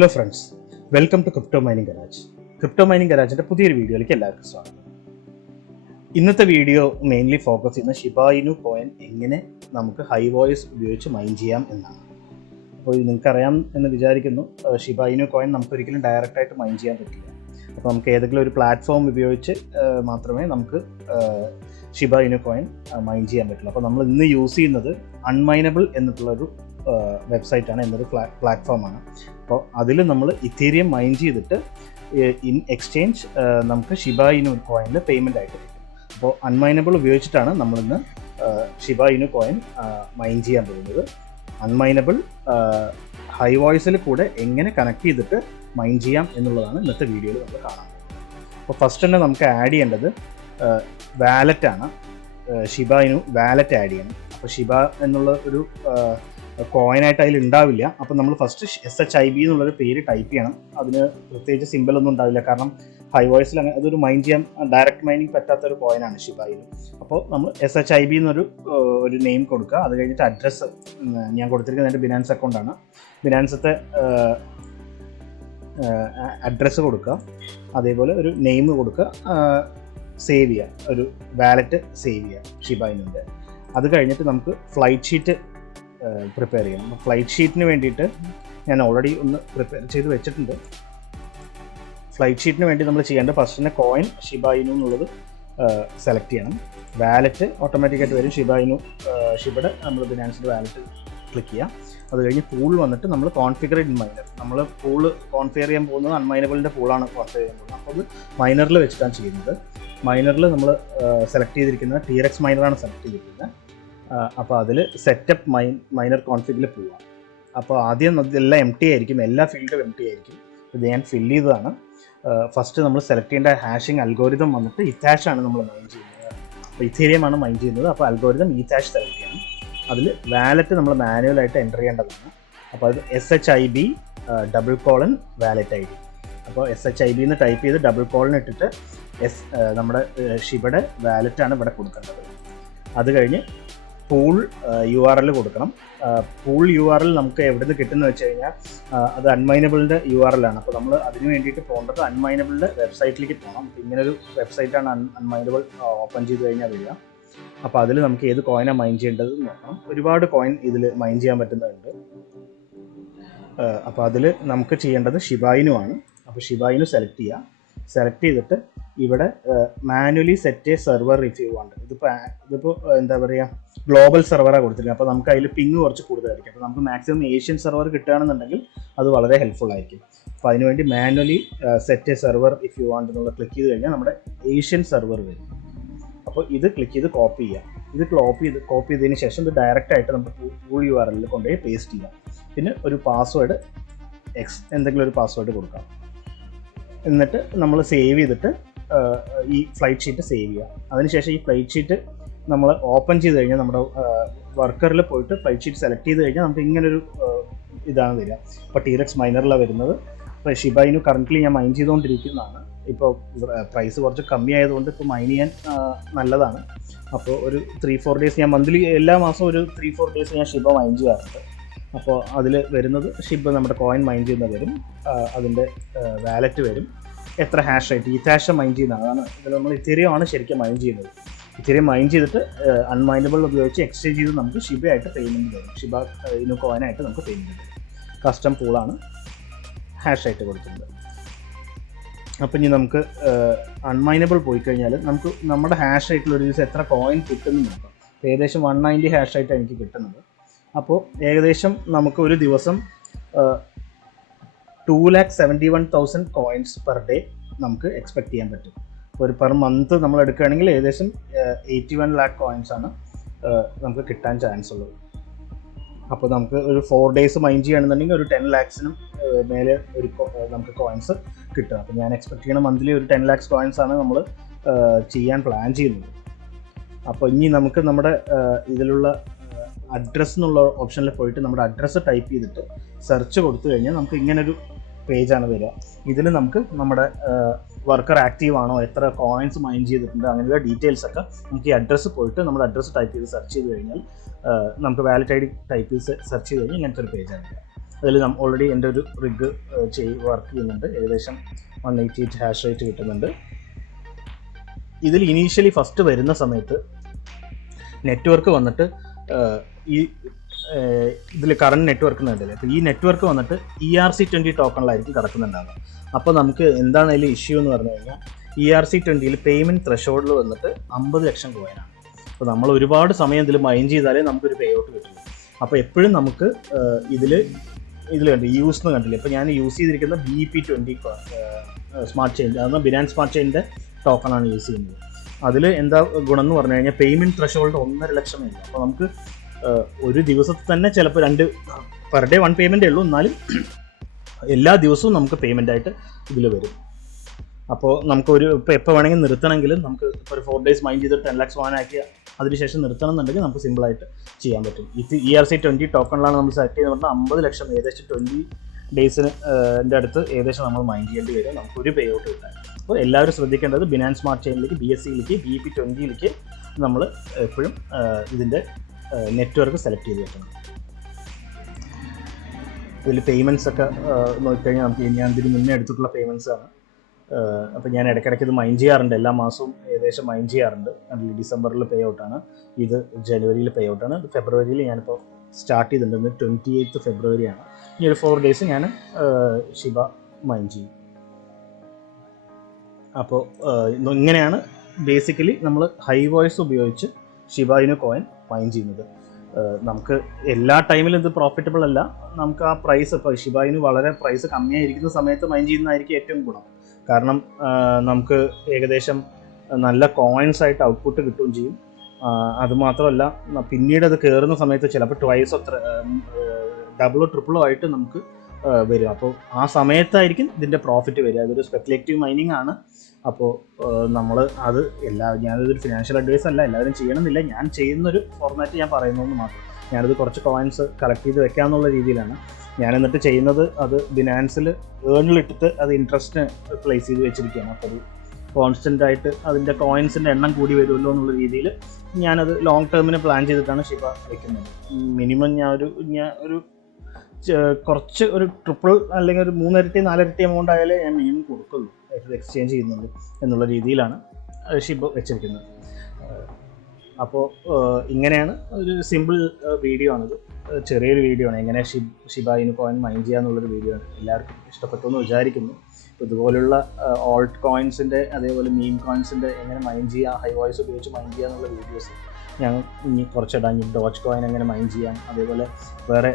Hello friends, welcome to Cryptomining Garage. Cryptomining Garage is a new video. ഇന്നത്തെ video mainly focus ചെയ്യുന്ന Shiba ഇനു coin എങ്ങനെ നമുക്ക് HiveOS ഉപയോഗിച്ച് mine ചെയ്യാം എന്നാണ്. അപ്പോൾ നിങ്ങൾക്കറിയാം എന്ന് വിചാരിക്കുന്നു, ഷിബ ഇനു കോയിൻ നമുക്ക് ഒരിക്കലും ഡയറക്റ്റായിട്ട് മൈൻ ചെയ്യാൻ പറ്റില്ല. അപ്പോൾ നമുക്ക് ഏതെങ്കിലും ഒരു പ്ലാറ്റ്ഫോം ഉപയോഗിച്ച് മാത്രമേ നമുക്ക് ഷിബ ഇനു കോയിൻ മൈൻ ചെയ്യാൻ പറ്റുള്ളൂ. അപ്പോൾ നമ്മൾ ഇന്ന് യൂസ് ചെയ്യുന്നത് unMineable എന്നിട്ടുള്ളൊരു വെബ്സൈറ്റാണ്, എന്നൊരു പ്ലാറ്റ്ഫോമാണ്. അപ്പോൾ അതിൽ നമ്മൾ ഇത്തീരിയം മൈൻ ചെയ്തിട്ട് ഇൻ എക്സ്ചേഞ്ച് നമുക്ക് ഷിബ ഇനു കോയിനിൽ പേയ്മെൻ്റ് ആയിട്ട് കിട്ടും. അപ്പോൾ unMineable ഉപയോഗിച്ചിട്ടാണ് നമ്മളിന്ന് ഷിബ ഇനു കോയിൻ മൈൻ ചെയ്യാൻ പോകുന്നത്. unMineable HiveOSൽ കൂടെ എങ്ങനെ കണക്ട് ചെയ്തിട്ട് മൈൻ ചെയ്യാം എന്നുള്ളതാണ് ഇന്നത്തെ വീഡിയോയിൽ നമ്മൾ കാണാൻ പോകുന്നത്. അപ്പോൾ ഫസ്റ്റ് തന്നെ നമുക്ക് ആഡ് ചെയ്യേണ്ടത് വാലറ്റാണ്. ഷിബ ഇനു വാലറ്റ് ആഡ് ചെയ്യണം. അപ്പോൾ ഷിബ എന്നുള്ള ഒരു കോയിനായിട്ട് അതിൽ ഉണ്ടാവില്ല. അപ്പോൾ നമ്മൾ ഫസ്റ്റ് SHIB എന്നുള്ളൊരു പേര് ടൈപ്പ് ചെയ്യണം. അതിന് പ്രത്യേകിച്ച് സിമ്പിളൊന്നും ഉണ്ടാവില്ല, കാരണം HiveOSൽ അങ്ങനെ അതൊരു മൈൻ ചെയ്യാൻ ഡയറക്റ്റ് മൈനിങ് പറ്റാത്തൊരു കോയിനാണ് ഷിബ ഇനു. അപ്പോൾ നമ്മൾ SHIB എന്നൊരു നെയിം കൊടുക്കുക. അത് കഴിഞ്ഞിട്ട് അഡ്രസ്സ് ഞാൻ കൊടുത്തിരിക്കുന്നത് എൻ്റെ ബിനാൻസ് അക്കൗണ്ടാണ്. ബിനാൻസത്തെ അഡ്രസ്സ് കൊടുക്കുക, അതേപോലെ ഒരു നെയിം കൊടുക്കുക, സേവ് ചെയ്യുക, ഒരു വാലറ്റ് സേവ് ചെയ്യുക ഷിബ ഇനുവിൻ്റെ. അത് കഴിഞ്ഞിട്ട് നമുക്ക് ഫ്ലൈറ്റ് ഷീറ്റ് പ്രിപ്പയർ ചെയ്യണം. ഫ്ലൈറ്റ് ഷീറ്റിന് വേണ്ടിയിട്ട് ഞാൻ ഓൾറെഡി ഒന്ന് പ്രിപ്പയർ ചെയ്ത് വെച്ചിട്ടുണ്ട്. ഫ്ലൈറ്റ് ഷീറ്റിന് വേണ്ടി നമ്മൾ ചെയ്യേണ്ടത് ഫസ്റ്റ് തന്നെ കോയിൻ ഷിബ ഇനു എന്നുള്ളത് സെലക്ട് ചെയ്യണം. വാലറ്റ് ഓട്ടോമാറ്റിക്കായിട്ട് വരും. ഷിബയുടെ നമ്മൾ ബിനാൻസിൻ്റെ വാലറ്റ് ക്ലിക്ക് ചെയ്യാം. അത് കഴിഞ്ഞ് പൂൾ വന്നിട്ട് നമ്മൾ കോൺഫിഗർ ഇൻ മൈനർ. നമ്മൾ പൂള് കോൺഫിഗർ ചെയ്യാൻ പോകുന്നത് unMinableൻ്റെ പൂളാണ് കോൺഫിഗർ ചെയ്യാൻ പോകുന്നത്. അപ്പോൾ അത് മൈനറിൽ വെച്ചിട്ടാണ് ചെയ്യുന്നത്. മൈനറിൽ നമ്മൾ സെലക്ട് ചെയ്തിരിക്കുന്നത് TRX മൈനറാണ് സെലക്ട് ചെയ്തിരിക്കുന്നത്. അപ്പോൾ അതിൽ സെറ്റപ്പ് മൈനർ കോൺഫിഗിൽ പോവാം. അപ്പോൾ ആദ്യം ഇതെല്ലാം എം ടി ആയിരിക്കും, എല്ലാ ഫീൽഡും എം ടി ആയിരിക്കും. ഇത് ഞാൻ ഫില്ല് ചെയ്തതാണ്. ഫസ്റ്റ് നമ്മൾ സെലക്ട് ചെയ്യേണ്ട ഹാഷിംഗ് അൽഗോരിതം വന്നിട്ട് ഇത്താഷാണ് നമ്മൾ മൈൻ ചെയ്യുന്നത്. അപ്പോൾ Ethereum ആണ് മൈൻ ചെയ്യുന്നത്. അപ്പോൾ അൽഗോരിതം ഇത്താഷ് സെലക്ട് ചെയ്യണം. അതിൽ വാലറ്റ് നമ്മൾ മാനുവലായിട്ട് എൻ്റർ ചെയ്യേണ്ടതാണ്. അപ്പോൾ അത് SHIB വാലറ്റ് ID. അപ്പോൾ SHIB എന്ന് ടൈപ്പ് ചെയ്ത് ഡബിൾ ഇട്ടിട്ട് നമ്മുടെ ഷിബയുടെ വാലറ്റാണ് ഇവിടെ കൊടുക്കേണ്ടത്. അത് കഴിഞ്ഞ് പൂൾ URL കൊടുക്കണം. പൂൾ URL നമുക്ക് എവിടെ നിന്ന് കിട്ടുമെന്ന് വെച്ച് കഴിഞ്ഞാൽ അത് unMinableൻ്റെ URL ആണ്. അപ്പോൾ നമ്മൾ അതിന് വേണ്ടിയിട്ട് പോകേണ്ടത് unMinableൻ്റെ വെബ്സൈറ്റിലേക്ക് പോകണം. ഇങ്ങനൊരു വെബ്സൈറ്റാണ് unMineable ഓപ്പൺ ചെയ്ത് കഴിഞ്ഞാൽ വരിക. അപ്പോൾ അതിൽ നമുക്ക് ഏത് കോയിനാണ് മൈൻ ചെയ്യേണ്ടത് നോക്കണം. ഒരുപാട് കോയിൻ ഇതിൽ മൈൻ ചെയ്യാൻ പറ്റുന്നുണ്ട്. അപ്പോൾ അതിൽ നമുക്ക് ചെയ്യേണ്ടത് ഷിബ ഇനു ആണ്. അപ്പോൾ ഷിബ ഇനു സെലക്ട് ചെയ്യുക. സെലക്ട് ചെയ്തിട്ട് ഇവിടെ manually set A server if you want. ഇതിപ്പോൾ എന്താ പറയുക, ഗ്ലോബൽ സെർവറാണ് കൊടുത്തിരിക്കുന്നത്. അപ്പോൾ നമുക്ക് അതിൽ പിങ് കുറച്ച് കൂടുതലായിരിക്കും. അപ്പോൾ നമുക്ക് മാക്സിമം ഏഷ്യൻ സെർവർ കിട്ടുകയാണെന്നുണ്ടെങ്കിൽ അത് വളരെ ഹെൽപ്ഫുൾ ആയിരിക്കും. അപ്പോൾ അതിനുവേണ്ടി manually set A server if you want എന്നുള്ള ക്ലിക്ക് ചെയ്ത് കഴിഞ്ഞാൽ നമ്മുടെ ഏഷ്യൻ സെർവർ വരും. അപ്പോൾ ഇത് ക്ലിക്ക് ചെയ്ത് കോപ്പി ചെയ്യാം. ഇത് കോപ്പി ചെയ്തതിന് ശേഷം ഇത് ഡയറക്റ്റ് ആയിട്ട് നമുക്ക് പൂൾ URL കൊണ്ടുപോയി പേസ്റ്റ് ചെയ്യാം. പിന്നെ ഒരു പാസ്വേഡ് എന്തെങ്കിലും ഒരു പാസ്വേഡ് കൊടുക്കാം. എന്നിട്ട് നമ്മൾ സേവ് ചെയ്തിട്ട് ഈ ഫ്ലൈറ്റ് ഷീറ്റ് സേവ് ചെയ്യുക. അതിനുശേഷം ഈ ഫ്ലൈറ്റ് ഷീറ്റ് നമ്മൾ ഓപ്പൺ ചെയ്ത് കഴിഞ്ഞാൽ നമ്മുടെ വർക്കറിൽ പോയിട്ട് ഫ്ലൈറ്റ് ഷീറ്റ് സെലക്ട് ചെയ്ത് കഴിഞ്ഞാൽ നമുക്ക് ഇങ്ങനൊരു ഇതാണ് വരിക. ഇപ്പോൾ TRX മൈനറിലാണ് വരുന്നത്. ഇപ്പോൾ ഷിബ ഇനു കറൻ്റ്ലി ഞാൻ മൈൻ ചെയ്തുകൊണ്ടിരിക്കുന്നതാണ്. ഇപ്പോൾ പ്രൈസ് കുറച്ച് കമ്മി ആയതുകൊണ്ട് ഇപ്പോൾ മൈൻ ചെയ്യാൻ നല്ലതാണ്. അപ്പോൾ ഒരു 3-4 ഡേയ്സ് ഞാൻ മന്ത്ലി എല്ലാ മാസവും ഒരു 3-4 ഡേയ്സ് ഞാൻ ഷിബ മൈൻ ചെയ്യാറുണ്ട്. അപ്പോൾ അതിൽ വരുന്നത് ഷിബ നമ്മുടെ കോയിൻ മൈൻ ചെയ്യുന്നത് വരും, അതിൻ്റെ വാലറ്റ് വരും, എത്ര ഹാഷ് റേറ്റ് ഇത്താഷ് മൈൻ ചെയ്യുന്നതാണ്. അതാണ് ഇതിൽ നമ്മൾ Ethereum ആണ് ശരിക്കും മൈൻ ചെയ്യുന്നത്. Ethereum മൈൻ ചെയ്തിട്ട് unMineable ഉപയോഗിച്ച് എക്സ്ചേഞ്ച് ചെയ്ത് നമുക്ക് ഷിബയായിട്ട് പേയ്മെൻറ്റ് തരും. ഷിബ ഇനു കോയിനായിട്ട് നമുക്ക് പേയ്മെൻറ്റ് തരും. കസ്റ്റം പൂളാണ് ഹാഷ് റേറ്റ് കൊടുക്കുന്നത്. അപ്പം ഇനി നമുക്ക് unMineable പോയി കഴിഞ്ഞാൽ നമുക്ക് നമ്മുടെ ഹാഷ് റേറ്റിൽ ഒരു ദിവസം എത്ര കോയിൻ കിട്ടുമെന്ന് നോക്കാം. ഏകദേശം 190 ഹാഷ് റേറ്റാണ് എനിക്ക് കിട്ടുന്നത്. അപ്പോൾ ഏകദേശം നമുക്ക് ഒരു ദിവസം 271,000 കോയിൻസ് പെർ ഡേ നമുക്ക് എക്സ്പെക്ട് ചെയ്യാൻ പറ്റും. ഒരു പെർ മന്ത് നമ്മൾ എടുക്കുകയാണെങ്കിൽ ഏകദേശം 81 lakh കോയിൻസ് ആണ് നമുക്ക് കിട്ടാൻ ചാൻസ് ഉള്ളത്. അപ്പോൾ നമുക്ക് ഒരു 4 ഡേയ്സ് മൈൻ ചെയ്യുകയാണെന്നുണ്ടെങ്കിൽ ഒരു 10 lakhs മേലെ നമുക്ക് കോയിൻസ് കിട്ടുക. അപ്പോൾ ഞാൻ എക്സ്പെക്ട് ചെയ്യണ മന്ത്ലി ഒരു 10 lakhs കോയിൻസ് ആണ് നമ്മൾ ചെയ്യാൻ പ്ലാൻ ചെയ്യുന്നത്. അപ്പോൾ ഇനി നമുക്ക് നമ്മുടെ ഇതിലുള്ള അഡ്രസ്സ് എന്നുള്ള ഓപ്ഷനിൽ പോയിട്ട് നമ്മുടെ അഡ്രസ്സ് ടൈപ്പ് ചെയ്തിട്ട് സെർച്ച് കൊടുത്തു കഴിഞ്ഞാൽ നമുക്ക് ഇങ്ങനൊരു പേജാണ് വരിക. ഇതിൽ നമുക്ക് നമ്മുടെ വർക്കർ ആക്റ്റീവ് ആണോ, എത്ര കോയിൻസ് മൈൻ ചെയ്തിട്ടുണ്ട്, അങ്ങനെയുള്ള ഡീറ്റെയിൽസ് ഒക്കെ നമുക്ക് ഈ അഡ്രസ്സ് പോയിട്ട് നമ്മുടെ അഡ്രസ്സ് ടൈപ്പ് ചെയ്ത് സെർച്ച് ചെയ്ത് കഴിഞ്ഞാൽ നമുക്ക് വാലറ്റ് ID ടൈപ്പ് ചെയ്ത് സെർച്ച് ചെയ്ത് കഴിഞ്ഞാൽ ഇങ്ങനത്തെ ഒരു പേജാണ് വരിക. അതിൽ ഓൾറെഡി എൻ്റെ ഒരു റിഗ് വർക്ക് ചെയ്യുന്നുണ്ട്. ഏകദേശം 188 ഹാഷ് റേറ്റ് കിട്ടുന്നുണ്ട്. ഇതിൽ ഇനീഷ്യലി ഫസ്റ്റ് വരുന്ന സമയത്ത് നെറ്റ്വർക്ക് വന്നിട്ട് ഈ ഇതിൽ കറണ്ട് നെറ്റ്വർക്ക് കണ്ടില്ലേ, അപ്പോൾ ഈ നെറ്റ്വർക്ക് വന്നിട്ട് ERC20 ടോക്കണിലായിരിക്കും കിടക്കുന്നുണ്ടാകുക. അപ്പോൾ നമുക്ക് എന്താണ് അതിൽ ഇഷ്യൂ എന്ന് പറഞ്ഞു കഴിഞ്ഞാൽ ERC20 പേയ്മെൻറ്റ് ത്രഷോൾഡിൽ വന്നിട്ട് 50 ലക്ഷം കോയിനാണ്. അപ്പോൾ നമ്മൾ ഒരുപാട് സമയം ഇതിൽ മൈൻ ചെയ്താലേ നമുക്കൊരു പേ ഔട്ട് കിട്ടുള്ളൂ. അപ്പോൾ എപ്പോഴും നമുക്ക് ഇതിൽ കണ്ട് യൂസ് എന്ന് കണ്ടില്ലേ, ഇപ്പോൾ ഞാൻ യൂസ് ചെയ്തിരിക്കുന്ന BP20 സ്മാർട്ട് ചെയിൻ, അതാണ് ബിനാൻസ് സ്മാർട്ട് ചെയിനിൻ്റെ ടോക്കണാണ് യൂസ് ചെയ്യുന്നത്. അതിൽ എന്താ ഗുണം എന്ന് പറഞ്ഞു കഴിഞ്ഞാൽ പേയ്മെൻറ്റ് ത്രഷോൾഡ് 1.5 ലക്ഷം ഇല്ല. അപ്പോൾ നമുക്ക് ഒരു ദിവസത്തിൽ തന്നെ ചിലപ്പോൾ 2 പെർ ഡേ 1 പേയ്മെൻറ്റേ ഉള്ളൂ, എന്നാലും എല്ലാ ദിവസവും നമുക്ക് പേയ്മെൻ്റ് ആയിട്ട് ഇതിൽ വരും. അപ്പോൾ നമുക്ക് ഇപ്പോൾ എപ്പോൾ വേണമെങ്കിൽ നിർത്തണമെങ്കിലും നമുക്ക് ഇപ്പോൾ ഒരു 4 days മൈൻ ചെയ്തിട്ട് 10 lakhs വാനാക്കി അതിനുശേഷം നിർത്തണം എന്നുണ്ടെങ്കിൽ നമുക്ക് സിമ്പിളായിട്ട് ചെയ്യാൻ പറ്റും. ഇത് ERC20 ടോക്കണിലാണ് നമ്മൾ സെലക്ട് ചെയ്ത് പറഞ്ഞാൽ 50 ലക്ഷം ഏകദേശം 20 ഡേയ്സിന് അടുത്ത് ഏകദേശം നമ്മൾ മൈൻ ചെയ്യേണ്ടി വരും നമുക്കൊരു പേ ഔട്ട് കിട്ടാൻ. അപ്പോൾ എല്ലാവരും ശ്രദ്ധിക്കേണ്ടത് ബിനാൻസ് സ്മാർട്ട് ചെയിനിലേക്ക് BSCയിലേക്ക് BP20യിലേക്ക് നമ്മൾ എപ്പോഴും ഇതിൻ്റെ നെറ്റ്വർക്ക് സെലക്ട് ചെയ്ത് വെക്കണം. ഇതിൽ പേയ്മെൻറ്റ്സ് ഒക്കെ നോക്കിക്കഴിഞ്ഞാൽ നമുക്ക് ഞാൻ ഇതിന് മുന്നേ എടുത്തിട്ടുള്ള പേയ്മെൻറ്റ്സ് ആണ്. അപ്പോൾ ഞാൻ ഇടയ്ക്കിടയ്ക്ക് ഇത് മൈൻ ചെയ്യാറുണ്ട്, എല്ലാ മാസവും ഏകദേശം മൈൻ ചെയ്യാറുണ്ട്. അതിൽ ഡിസംബറിൽ പേ ഔട്ടാണ്, ഇത് ജനുവരിയിൽ പേ ഔട്ടാണ്, ഫെബ്രുവരിയിൽ ഞാനിപ്പോൾ സ്റ്റാർട്ട് ചെയ്തിട്ടുണ്ട്. 28th ഫെബ്രുവരിയാണ്. ഈ ഒരു 4 days ഞാൻ ഷിബ മൈൻ ചെയ്യും. അപ്പോൾ ഇങ്ങനെയാണ് ബേസിക്കലി നമ്മൾ HiveOS ഉപയോഗിച്ച് ഷിബ ഇനു കോയിൻ മൈൻ ചെയ്യുന്നത്. നമുക്ക് എല്ലാ ടൈമിലും ഇത് പ്രോഫിറ്റബിൾ അല്ല. നമുക്ക് ആ പ്രൈസ് ഇപ്പോൾ ഷിബ ഇനു വളരെ പ്രൈസ് കമ്മിയായിരിക്കുന്ന സമയത്ത് മൈൻ ചെയ്യുന്നതായിരിക്കും ഏറ്റവും ഗുണം. കാരണം നമുക്ക് ഏകദേശം നല്ല കോയിൻസ് ആയിട്ട് ഔട്ട്പുട്ട് കിട്ടുകയും ചെയ്യും. അതുമാത്രമല്ല പിന്നീട് അത് കയറുന്ന സമയത്ത് ചിലപ്പോൾ ട്വൈസോ ഡബിളോ ട്രിപ്പിളോ ആയിട്ട് നമുക്ക് വരും. അപ്പോൾ ആ സമയത്തായിരിക്കും ഇതിൻ്റെ പ്രോഫിറ്റ് വരിക. അതൊരു സ്പെക്കുലേറ്റീവ് മൈനിങ് ആണ്. അപ്പോൾ നമ്മൾ അത് ഞാനതൊരു ഫിനാൻഷ്യൽ അഡ്വൈസ് അല്ല, എല്ലാവരും ചെയ്യണമെന്നില്ല. ഞാൻ ചെയ്യുന്നൊരു ഫോർമാറ്റ് ഞാൻ പറയുന്നതെന്ന് മാത്രം. ഞാനത് കുറച്ച് കോയിൻസ് കളക്ട് ചെയ്ത് വെക്കാമെന്നുള്ള രീതിയിലാണ് ഞാൻ എന്നിട്ട് ചെയ്യുന്നത്. അത് ബിനാൻസിൽ ഏണിലിട്ടിട്ട് അത് ഇൻട്രസ്റ്റ് പ്ലേസ് ചെയ്ത് വെച്ചിരിക്കുകയാണ്. അപ്പോൾ അത് കോൺസ്റ്റൻ്റ് ആയിട്ട് അതിൻ്റെ കോയിൻസിൻ്റെ എണ്ണം കൂടി വരുമല്ലോ എന്നുള്ള രീതിയിൽ ഞാനത് ലോങ് ടേമിന് പ്ലാൻ ചെയ്തിട്ടാണ് ഷിബ വയ്ക്കുന്നത്. മിനിമം ഞാൻ ഒരു കുറച്ച് ഒരു ട്രിപ്പിൾ അല്ലെങ്കിൽ ഒരു 3 ഇരട്ടി 4 ഇരട്ടി എമൗണ്ട് ആയാലേ ഞാൻ മിനിമം കൊടുക്കുള്ളൂ, ഇത് എക്സ്ചേഞ്ച് ചെയ്യുന്നുള്ളൂ എന്നുള്ള രീതിയിലാണ് ഷിബ വെച്ചിരിക്കുന്നത്. അപ്പോൾ ഇങ്ങനെയാണ് ഒരു സിമ്പിൾ വീഡിയോ ആണിത്, ചെറിയൊരു വീഡിയോ ആണ്. എങ്ങനെ ഷിബ ഇനു കോയിൻ മൈൻ ചെയ്യാന്നുള്ളൊരു വീഡിയോ ആണ്. എല്ലാവർക്കും ഇഷ്ടപ്പെട്ടു എന്ന് വിചാരിക്കുന്നു. ഇപ്പോൾ ഇതുപോലുള്ള ഓൾട്ട് കോയിൻസിൻ്റെ അതേപോലെ മീം കോയിൻസിൻ്റെ എങ്ങനെ മൈൻ ചെയ്യുക, HiveOS ഉപയോഗിച്ച് മൈൻ ചെയ്യുക എന്നുള്ള വീഡിയോസ് ഞാൻ ഇനി കുറച്ചിടാം. ഡോജ് കോയിൻ എങ്ങനെ മൈൻ ചെയ്യാം, അതേപോലെ വേറെ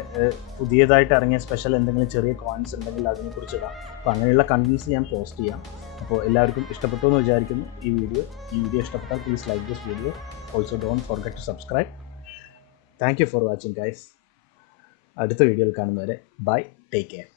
പുതിയതായിട്ട് ഇറങ്ങിയ സ്പെഷ്യൽ എന്തെങ്കിലും ചെറിയ കോയിൻസ് ഉണ്ടെങ്കിൽ അതിനെക്കുറിച്ച് ഇടാം. അപ്പോൾ അങ്ങനെയുള്ള കണ്ടൻസ് ഞാൻ പോസ്റ്റ് ചെയ്യാം. അപ്പോൾ എല്ലാവർക്കും ഇഷ്ടപ്പെട്ടു എന്ന് വിചാരിക്കുന്നു ഈ വീഡിയോ ഇഷ്ടപ്പെട്ടാൽ please like this video. Also don't forget to subscribe. Thank you for watching guys. അടുത്ത വീഡിയോയിൽ കാണുന്നവരെ ബൈ, ടേക്ക് കെയർ.